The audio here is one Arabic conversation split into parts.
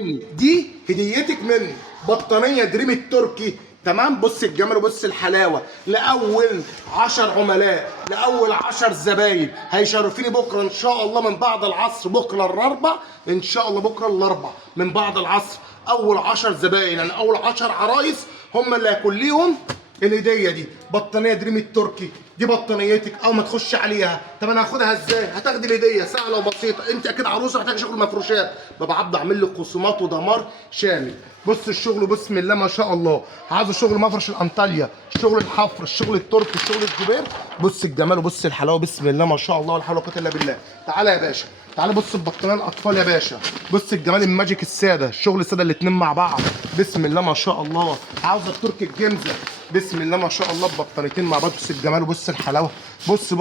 مني، دي هديتك مني، بطانيه دريم التركي. تمام. بص الجمال وبص الحلاوه، لاول 10 عملاء، لاول 10 زباين هيشرفيني بكره ان شاء الله من بعد العصر، بكره الاربع ان شاء الله، بكره الاربع من بعد العصر. اول 10 زباين يعني اول 10 عرايس هم اللي هيكون ليهم الهديه دي، بطانيه دريم التركي. دي بطانيتك اول ما تخش عليها. طب انا هاخدها ازاي؟ هتاخدي الهديه سهله وبسيطه، انت اكيد عروسه محتاجه شغل مفروشات، بابا عبده عامل لك خصومات ودمار شامل. بص الشغل بسم الله ما شاء الله، عايز شغل مفرش الانطاليا، شغل الحفر، الشغل التركي، الشغل الجبير. بص الجمال وبص الحلاوه بسم الله ما شاء الله، ولا حول ولا قوه الا بالله. تعالى يا باشا، تعالى بص البطانيه الاطفال يا باشا، بص الجمال الماجيك الساده، الشغل الساده الاثنين مع بعض بسم الله ما شاء الله. عاوزه التركي الجمزه بسم الله ما شاء الله، ببطانيتين مع بعض. بص الجمال وبص الحلاوه، بص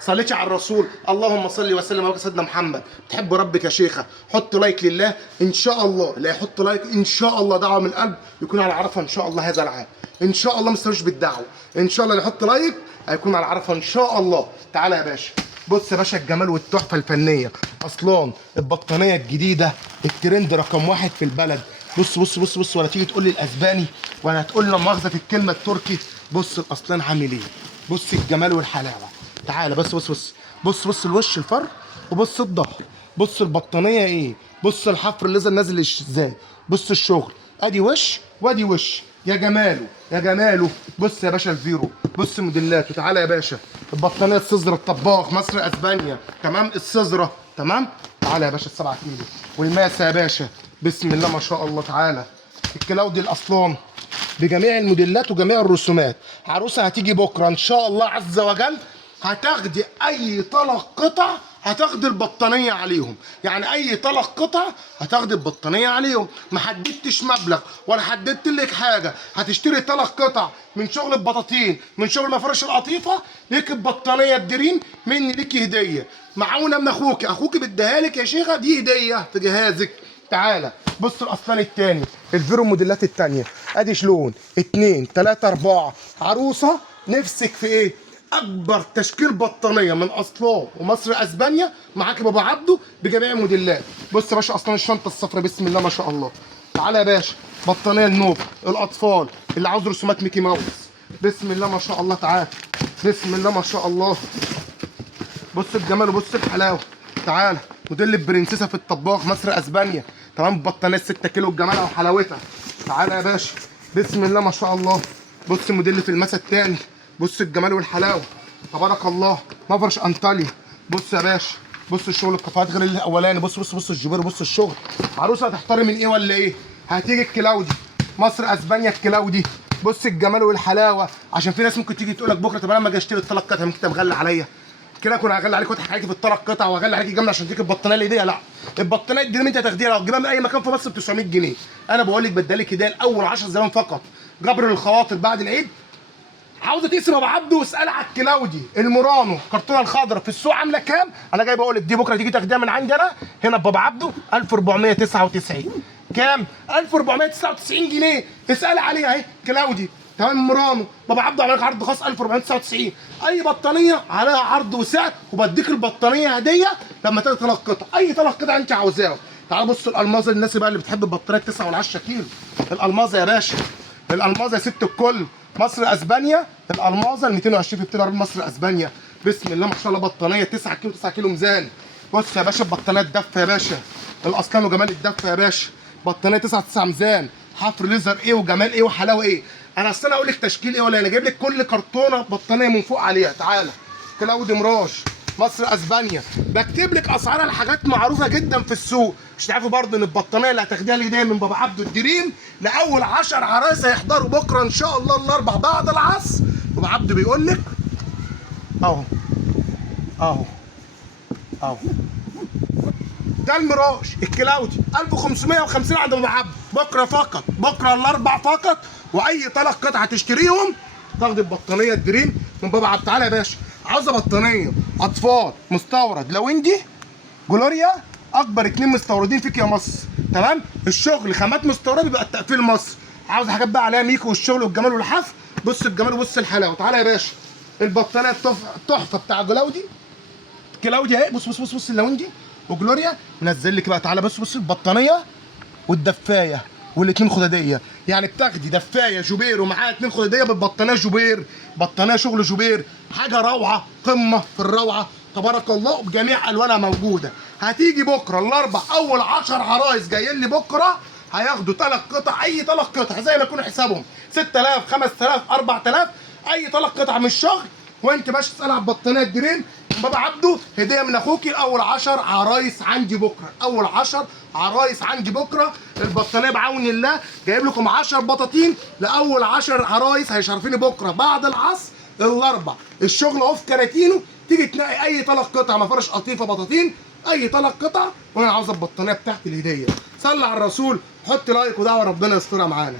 صليتي على الرسول، اللهم صل وسلم على سيدنا محمد. بتحب ربك يا شيخه حط لايك لله ان شاء الله، لا يحط لايك ان شاء الله دعوه من القلب يكون على عرفه ان شاء الله هذا العام ان شاء الله، ما تستنوش بالدعوه ان شاء الله، اللي يحط لايك هيكون على عرفه ان شاء الله. تعالى يا باشا، بص يا باشا الجمال والتحفه الفنيه، اصلا البطانيه الجديده الترند رقم واحد في البلد. بص ولا تيجي تقول لي الاسباني ولا تقول لي مؤاخذه في الكلمه التركي. بص الاصلان عامل ايه، بص الجمال والحلاوه. تعالى بص الوش الفر، وبص الظهر، بص البطانيه ايه، بص الحفر اللي نازل ازاي، بص الشغل ادي وش وادي وش، يا جماله يا جماله. بص يا باشا الفيرو، بص موديلاته. تعالى يا باشا البطانيه السزره الطباخ مصر اسبانيا، تمام السزره تمام. تعالى يا باشا ال7 كيلو والماسه يا باشا بسم الله ما شاء الله. تعالى الكلاودي الاسلام بجميع الموديلات وجميع الرسومات. عروسه هتيجي بكره ان شاء الله عز وجل، هتاخدي اي 3 قطع هتاخدي البطانيه عليهم، يعني اي 3 قطع هتاخدي البطانيه عليهم. ما حددتش مبلغ ولا حددت لك حاجه، هتشتري 3 قطع من شغل البطاطين، من شغل مفرش القطيفه، ليك البطانيه الدريم مني ليكي هديه، معونه من اخوكي بديها لك يا شيخه، دي هديه في جهازك. تعالى بص الاصلان التاني، الفيرو موديلات التانيه، ادي شلون 2 3 4. عروسه نفسك في ايه؟ اكبر تشكيل بطانيه من اصلان ومصر اسبانيا معاك بابا عبده بجميع الموديلات. بص يا باشا اصلا الشنطه الصفراء بسم الله ما شاء الله. تعالى يا باشا بطانيه النوب الاطفال اللي عاوز رسومات ميكي ماوس بسم الله ما شاء الله. تعالى بسم الله ما شاء الله، بص الجمال وبص الحلاوه. تعالى موديل البرنسيسه في الطباخ مصر اسبانيا، تمام بطانيه 6 كيلو الجمالها وحلاوتها. تعالى يا باشا بسم الله ما شاء الله، بص موديل في المسا الثاني، بص الجمال والحلاوه تبارك الله، مفرش انطاليا. بص يا باشا بص الشغل الكفاءات غير الاولاني، بص الجبير، بص الشغل. عروسه هتحترم من ايه ولا ايه؟ هتيجي الكلاودي مصر اسبانيا الكلاودي، بص الجمال والحلاوه. عشان في ناس ممكن تيجي تقول لك بكره طب انا لما اجي اشتري ال3 قطع ممكن مغلى عليا كده، اكون هغلي عليك واضحك عليك في ال3 قطع وهغلي عليك الجمله عشان تديك البطانيه الهديه. لا، البطانيه الجنيه انت هتاخديها لو تجيبها من اي مكان في مصر ب 900 جنيه. انا بقول لك بدالك هديه لاول 10 زمان فقط، جبر للخواطر بعد العيد. عاوزه تقسم ابو عبده واسال على الكلاودي المورانو الكرتونه الخضراء في السوق عامله كام؟ انا جاي بقول لك دي بكره تيجي تاخديها من عندي انا هنا بابا عبده 1499. كام؟ 1499 جنيه. اسالي عليها اهي كلاودي تمام مورانو، بابا عبده عمل لك عرض خاص 1499. اي بطانيه عليها عرض وسعر، وبديك البطانيه هديه لما تاخد 3 قطع، اي 3 قطع انت عاوزاهم. تعال بص الالمازه، الناس بقى اللي بتحب البطاريه 9 و10 كيلو، الالمازه يا باشا، الالمازه يا ست الكل مصر اسبانيا، الالمازه ال 220 في 240 مصر اسبانيا بسم الله ما شاء الله. بطانيه 9 كيلو 9 كيلو ميزان. بص يا باشا البطانيه الدفه يا باشا، الاصلان وجمال الدفه يا باشا، بطانيه 9 ميزان، حفر ليزر ايه وجمال ايه وحلاوه ايه. انا اصل انا اقول لك تشكيل ايه ولا انا جايب لك كل كرتونه بطانيه من فوق عليها. تعالى كلاودي مراش مصر اسبانيا، بكتب لك اسعار الحاجات معروفه جدا في السوق. مش تعرفوا برضه ان البطانيه اللي هتاخديها الهديه من بابا عبده الدريم لاول 10 عرايس هيحضروا بكره ان شاء الله الاربع بعد العصر. بابا عبده بيقول لك اهو اهو اهو، ده المراش الكلاودي 1550 عند بابا عبده بكره فقط، بكره الاربع فقط، واي 3 قطع هتشتريهم تاخد البطانيه الدريم من بابا عبده. تعالى يا باشا عاوزه بطانيه اطفال مستورد لو اندي جلوريا، اكبر 2 مستوردين فيك يا مصر، تمام الشغل خامات مستورده بيبقى التقفيل مصر. عاوز حاجات بقى عليها ميكو والشغل والجمال والحفر، بص الجمال وبص الحلاوه. تعالى يا باشا البطانيه التحفه بتاع كلاودي اهي، بص اللوندي وجلوريا منزل لك بقى. تعالى بص البطانيه والدفايه والاتنين خداديه. يعني بتاخدي دفايه جوبير ومعاها 2 خداديه بالبطانيه جوبير، بطانيه شغل جوبير، حاجه روعه، قمه في الروعه تبارك الله، بجميع الوانها موجوده. هتيجي بكره الاربع، اول 10 عرايس جايين لي بكره هياخدوا 3 قطع، اي 3 قطع زي ما يكونوا حسابهم 6000 5000 4000، اي 3 قطع من الشغل. وانت ماشي تسال على البطانيه الدرين بابا عبده، هديه من اخوكي لاول 10 عرايس عندي بكره، اول 10 عرايس عندي بكره. البطانيه بعون الله جايب لكم 10 بطاطين لاول 10 عرايس هيشرفيني بكره بعد العصر الاربع. الشغل اهو في كراتينه، تيجي تنقي اي 3 قطع، ما فرش قطيفه بطاطين، اي 3 قطع، وانا عاوز البطانيه بتاعتي الهديه. صلي على الرسول، حط لايك ودعوه ربنا يسترها معانا.